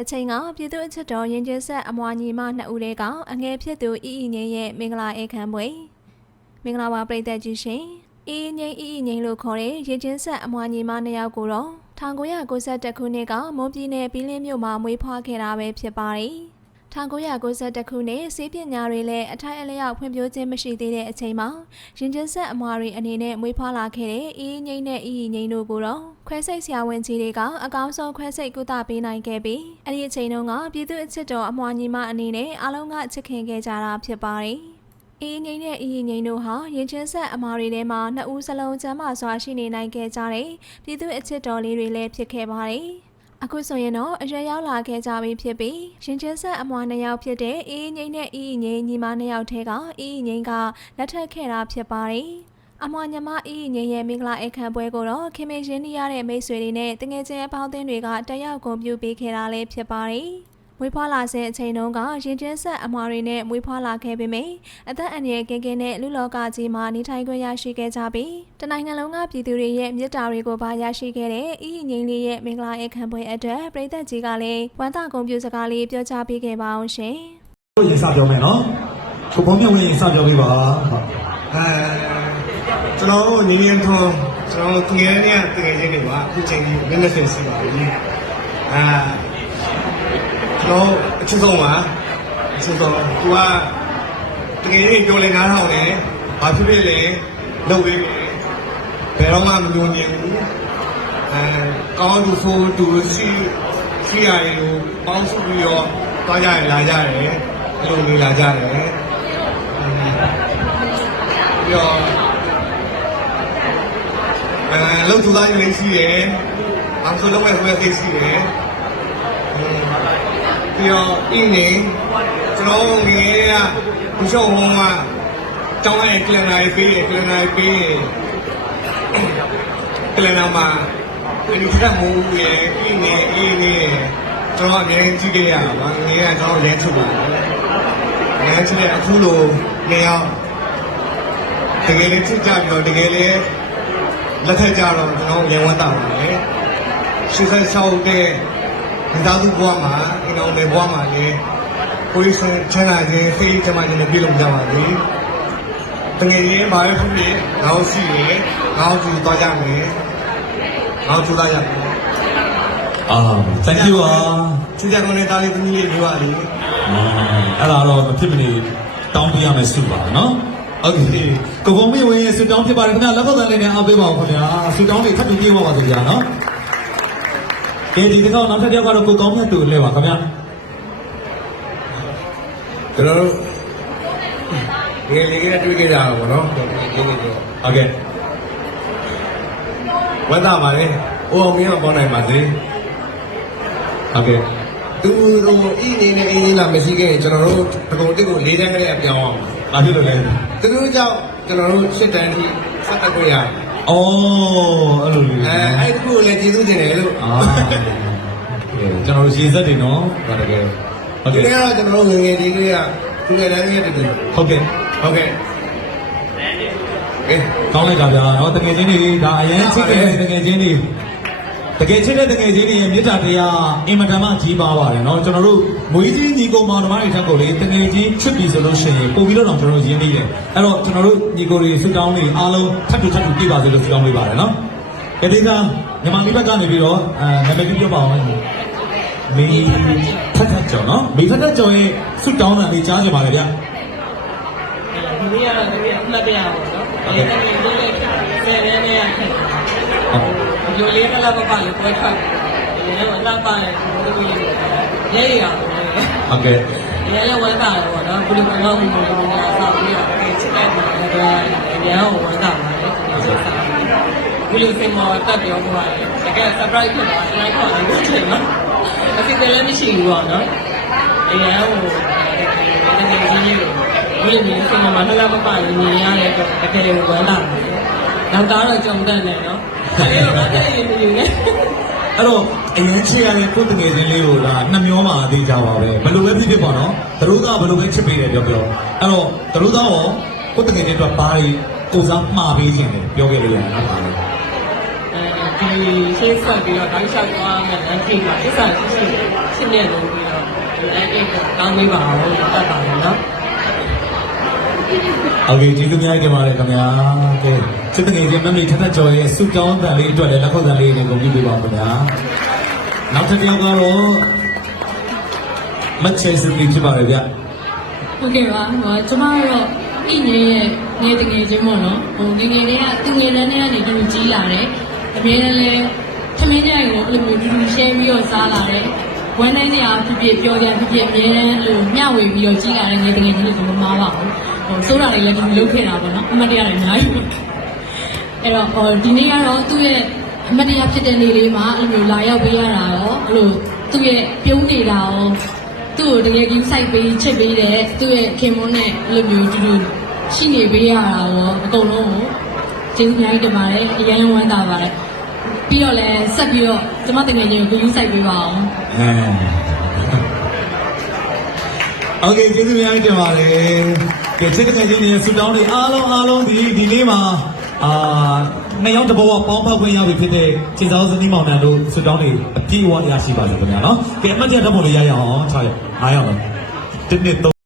တစ်ချိန်ကပြည်သူ့အချစ်တော်ရင်ကျင်းဆက်အမွာညီမနှစ်ဦးတည်းကအငယ်ဖြစ်သူအီအီငိမ့်ရဲ့မင်္ဂလာဧကန်ပွဲမင်္ဂလာပါပရိသတ်ကြီးရှင်အီအီငိမ့်အီအီငိမ့်လို့ခေါ်တဲ့ရင်ကျင်းဆက်အမွာညီမနှစ်ယောက်ကိုတော့1992ခုနှစ်ကမွန်ပြည်နယ်ဘီလင်းမြို့မှာမွေးဖွားခဲ့တာပဲဖြစ်ပါတယ် 1992ခုနှစ်စေးပညာတွေလည်းအထိုက်အလျောက်ဖွံ့ဖြိုးခြင်းမရှိသေးတဲ့အချိန်မှာရင်ကျင်းဆက်အမွာတွေအနေနဲ့မွေးဖွားလာခဲ့တဲ့အီအီငိမ့်နဲ့အီအီငိမ့်တို့ကိုတော့ခွဲစိတ်ဆရာဝန်ကြီးတွေကအကောင်းဆုံးခွဲစိတ်ကုသပေးနိုင်ခဲ့ပြီးအဲ့ဒီအချိန်တုန်းကပြည်သူ့အချစ်တော်အမွာညီမအနေနဲ့အားလုံးကချစ်ခင်ခဲ့ကြတာဖြစ်ပါတယ်။အီအီငိမ့်နဲ့အီအီငိမ့်တို့ဟာရင်ကျင်းဆက်အမွာတွေထဲမှာနှစ်ဦးစလုံးကျမ်းမာစွာရှိနေနိုင်ခဲ့ကြတဲ့ပြည်သူ့အချစ်တော်လေးတွေလည်းဖြစ်ခဲ့ပါတယ်။ အခုဆိုရင်တော့အရွယ်ရောက်လာခဲ့ကြပြီဖြစ်ပြီးရင်ချင်းဆက်အမွာနှစ်ယောက်ဖြစ်တဲ့အေးငိမ့်နဲ့အီးငိမ့်ညီမနှစ်ယောက်ထဲကအီးငိမ့်ကလက်ထပ်ခဲ့တာဖြစ်ပါတယ်။အမွာညီမအီးငိမ့်ရဲ့မင်္ဂလာအခမ်းပွဲကိုတော့ခင်မင်းရင်းနှီးရတဲ့မိတ်ဆွေတွေနဲ့တငယ်ချင်းအပေါင်းအသင်းတွေကတက်ရောက်ဂုဏ်ပြုပေးခဲ့တာလည်းဖြစ်ပါတယ်။ မွေးဖွားလာစဉ်အချိန်တုန်းကရင်ကျင်းဆက်အမွာတွေနဲ့မွေးဖွားလာခဲ့ပေမယ့်အသက်အန္တရာယ်ကင်းကင်းနဲ့လူလောကကြီးမှာနေထိုင်ခွင့်ရရှိခဲ့ကြပြီးတနိုင်ငံလုံးကပြည်သူတွေရဲ့မြစ်တာတွေကိုပါရရှိခဲ့တဲ့အီငိမ့်လေးရဲ့မင်္ဂလာအခမ်းပွဲအတွက်ပြည်သက်ကြီးကလည်းဝမ်းသာဂုဏ်ပြုစကားလေးပြောကြားပေးခဲ့ပါအောင်ရှင်။တို့ရင်စပြောမယ်နော်ကိုပေါင်းမြတ်ဝင်ရင်စပြောပေးပါဟုတ်အဲကျွန်တော်တို့နေနေထုံးကျွန်တော်တို့ငယ်နေရတကယ်ချင်းတွေပါအခုချိန်ကြီးမျက်နှာစင်စီပါပြီအဲကျွန် တော်အချစ်ဆုံးပါအချစ်ဆုံးသူကတကယ်ချင်းပြောလဲနားထောင်တယ်ဘာဖြစ်ဖြစ်လဲလုပ်ပေးမယ်ဘယ်တော့မှမညှို့ညင်ဘူးအဲကောင်းသူဆိုသူစီစီရည်ကိုပေါင်းစုပြီးတော့တွားကြရလာကြတယ်အဲ့လိုနေလာကြတယ်ပြီးတော့အဲလုံသူသားရင်းရှိတယ်။အောင်ဆိုလုံးဝဆွဲသိရှိတယ်။ ပြီးတော့အင်းနေကျွန်တော်ငယ်ကဘုရှုံဟောင်းကကျောင်းရဲ့ကလန်နာရေးပေးတယ်ကလန်နာရေးပေးတယ်ကလန်နာမှာအနိစ္စမူရဲ့အင်းနေအင်းနေကျွန်တော်အများကြီးကြည့်ခဲ့ရတာပါငယ်ကကျွန်တော်လဲချုပ်ပါတယ်။ငယ်ချစ်တဲ့အခုလိုနေအောင်တကယ်လေးချစ်ကြပြီးတော့တကယ်လေးလက်ထက်ကြတော့ကျွန်တော်ရင်ဝတ်တာပါလေ86တဲ့ မိသားစုဘဝမှာအိမ်တော်မယ်ဘဝမှာလည်းကိုယ်စံချမ်းသာခြင်းစိတ်ကျမခြင်းနဲ့ပြည့်လုံကြပါစေတကယ်ရင်ဘာလို့ဖြစ်ဖြစ်ငေါ့ရှိရင်ငေါ့ကျူသွားကြမယ်ငေါ့ကျူသွားရမယ်အာ thank you อ่ะသူကြကုန်တဲ့တားလေးသမီးလေးတို့ပါလေအဲ့ဒါတော့မဖြစ်မနေတောင်းပေးရမယ်စုပါနော်ဟုတ်ကဲ့ကိုကုံမင်းဝင်ဆူတောင်းဖြစ်ပါတယ်ခင်ဗျာလက်ကောက်တန်းလေးနဲ့အားပေးပါဦးခင်ဗျာဆူတောင်းတွေထပ်ပြီးပြေးပါပါခင်ဗျာနော် ကဲဒီတစ်ခေါက်နောက်ထပ်တစ်ယောက်ကတော့ကိုကောင်းမြတ်သူလှည့်ပါခင်ဗျာကျွန်တော်တို့ငယ်လေးကတွေ့ခဲ့ကြတာပေါ့နော်ဟုတ်ကဲ့ဝမ်းသာပါလေ။အိုအောင်မင်းအောင်ပေါင်းနိုင်ပါစေ။ဟုတ်ကဲ့။သူတို့ဤနေနဲ့အင်းကြီးလာမရှိခဲ့ရင်ကျွန်တော်တို့တကုံတစ်ကို၄တန်းကလေးအပြောင်းအောင်။ဘာဖြစ်လို့လဲ။သူတို့ကြောင့်ကျွန်တော်တို့၈တန်းထိဆက်တက်လို့ရတယ်။ အော်အဲ့လိုလေအဲအဲ့ဒီကိုလည်းကျေးဇူးတင်တယ်လို့အာကျွန်တော်ရေစက်တွေနော်ဒါတကယ်ဟုတ်ဒီကဲ့နေ့ကတော့ကျွန်တော်တို့ငယ်ငယ်လေးတွေကသူလည်းလည်းနဲ့တူတူဟုတ်ကဲ့ဟုတ်ကဲ့ကဲကောင်းလိုက်တာဗျာနော်တကယ်ချင်းတွေဒါအရင်ချစ်တဲ့တကယ်ချင်းတွေ တကယ်ချစ်တဲ့တကယ်ချင်းတွေရဲ့မေတ္တာတရားအင်မတန်မှကြီးပါပါတယ်နော်ကျွန်တော်တို့မွေးကြီးညီကောင်မောင်နှမတွေထက်ကိုလေတကယ်ချင်းချစ်ပြီဆိုလို့ရှိရင်ပုံပြီးတော့ကျွန်တော်တို့ရင်းနှီးတယ်အဲ့တော့ကျွန်တော်တို့ညီကိုတွေဆုတောင်းတွေအားလုံးထပ်တူထပ်တူပြပါစေလို့ဆုတောင်းပေးပါတယ်နော်ကတိကမြန်မာပြည်ဘက်ကနေပြီးတော့အဲနာမည်ကြီးပြောပါအောင်မေထက်ထက်ကျော်နော်မေထက်ထက်ကျော်ရဲ့ဆုတောင်းတာလေးကြားကြပါလေဗျာဒီနေ့ကတော့ဒီနေ့အမှတ်တရပါတော့။ဒီနေ့ဒီနေ့ဆယ်ရဲနဲ့ခက်ဟုတ် ဒီလိုလေးကလာပပလေးပွဲထွက်။ဒီနေ့အလားပါတယ်ဒီလိုလေးရဲရအောင်လေဟုတ်ကဲ့။ဒီလည်းဝမ်းသာတယ်ပေါ့နော်။ဘုလိုကတော့ဘုလိုမျိုးအစားပြီးတော့ချစ်တဲ့မှာလည်းအများကိုဝမ်းသာပါတယ်။ဘုလိုစင်မောတက်ပြောသွားတယ်။တကယ် surprise ဖြစ်သွားတယ်။လိုက်ခေါ်တယ်လို့ထင်နော်။အစီအစဉ်လည်းမရှိဘူးပေါ့နော်။အများကိုတကယ်ကြီးကြီးဘုလိုမျိုးစင်မောမှာလှလှပပလေးမြင်ရတဲ့အတွက်တကယ်ဝမ်းသာတယ်။နောက်တော့ကြုံတတ်တယ်နော်။ ဒါလည်းတော့တည်းရနေနေအဲ့တော့အရင်ချစ်ရတဲ့ကိုယ်တငယ်ချင်းလေးကိုဒါနှမျောမှာသေးကြပါပဲဘယ်လိုပဲဖြစ်ဖြစ်ပေါ့နော်သူတို့ကဘယ်လိုပဲချစ်ပေးတယ်ပြောပြောအဲ့တော့သူတို့ကရောကိုယ်တငယ်ချင်းတို့ဘာတွေကိုစားမှားပေးခြင်းလဲပြောခဲ့လို့ရတယ်အားပါလေအဲဒီရှင်းဆက်ပြီးတော့တိုင်းလျှောက်သွားမယ်လမ်းထိပ်မှာအစ္စာရှိရှိရှင်းနေလို့ပြီးတော့ဒီလမ်းထိပ်ကကောင်းမေးပါအောင်တတ်ပါတယ်နော် โอเคကျေးဇူးများတင်ပါတယ်ခင်ဗျာကဲစစ်တငယ်ချင်းမမေထက်ထက်ကျော်ရဲ့စုတောင်းတန်လေးအတွက်လည်းလက်ခုပ်တန်လေးနဲ့ကုန်ပြပေးပါဦးခင်ဗျာနောက်တစ်ယောက်ကတော့မချေစပီဖြစ်ပါတယ်ဗျ ဟုတ်ကဲ့ပါဟိုကျမကတော့အိငယ်ရဲ့ငယ်တငယ်ချင်းပေါ့နော်ဟိုငယ်ငယ်လေးကသူငယ်တန်းလေးကနေတူတူကြီးလာတယ်အမြဲတမ်းလဲထမင်းကြိုင်ကိုအဲ့လိုမျိုးတူတူ share ပြီးတော့စားလာတယ်ဝမ်းတိုင်းစရာဖြစ်ဖြစ်ပြောကြဖြစ်ဖြစ်အမြဲတမ်းအဲ့လိုမျှဝေပြီးတော့ကြီးလာတဲ့ငယ်တငယ်ချင်းတွေမမားပါဘူး ဟိုစိုးတာတွေလည်းတူတူလုပ်ခဲ့တာပေါ့နော်အမတ်တရားတွေအများကြီးအဲ့တော့ဟိုဒီနေ့ကတော့သူ့ရဲ့အမတ်တရားဖြစ်တဲ့နေ့လေးမှာအဲ့လိုလာရောက်ပေးရတာရောအဲ့လိုသူ့ရဲ့ပြုံးနေတာရော သူ့ကိုတကယ်ကြီးစိုက်ပေးချစ်ပေးတယ်သူ့ရဲ့ခင်မွန်းနဲ့အဲ့လိုမျိုးတူတူရှိနေပေးရတာရောအကုန်လုံးကိုကျေးဇူးအများကြီးတင်ပါတယ်အရင်ဝမ်းသာပါတယ်ပြီးတော့လည်းဆက်ပြီးတော့ကျမတကယ်ချင်းကိုယူစိုက်ပေးပါအောင် အဲโอเคကျေးဇူးများတင်ပါတယ် ကဲစစ်တငယ်ချင်းတွေစုတောင်းတွေအားလုံးအားလုံးဒီဒီနေ့မှာအာနှစ်ယောက်တစ်ဘောပေါင်းဖက်ခွင့်ရပြီဖြစ်တဲ့ခြေစောင်းစနီးမောင်နှံတို့စုတောင်းတွေအပြည့်အဝရရှိပါစေခင်ဗျာနော်ကဲအမှတ်ချက်ဓာတ်ပုံလေးရရအောင်6ရက်9ရက်တော့တစ်နှစ်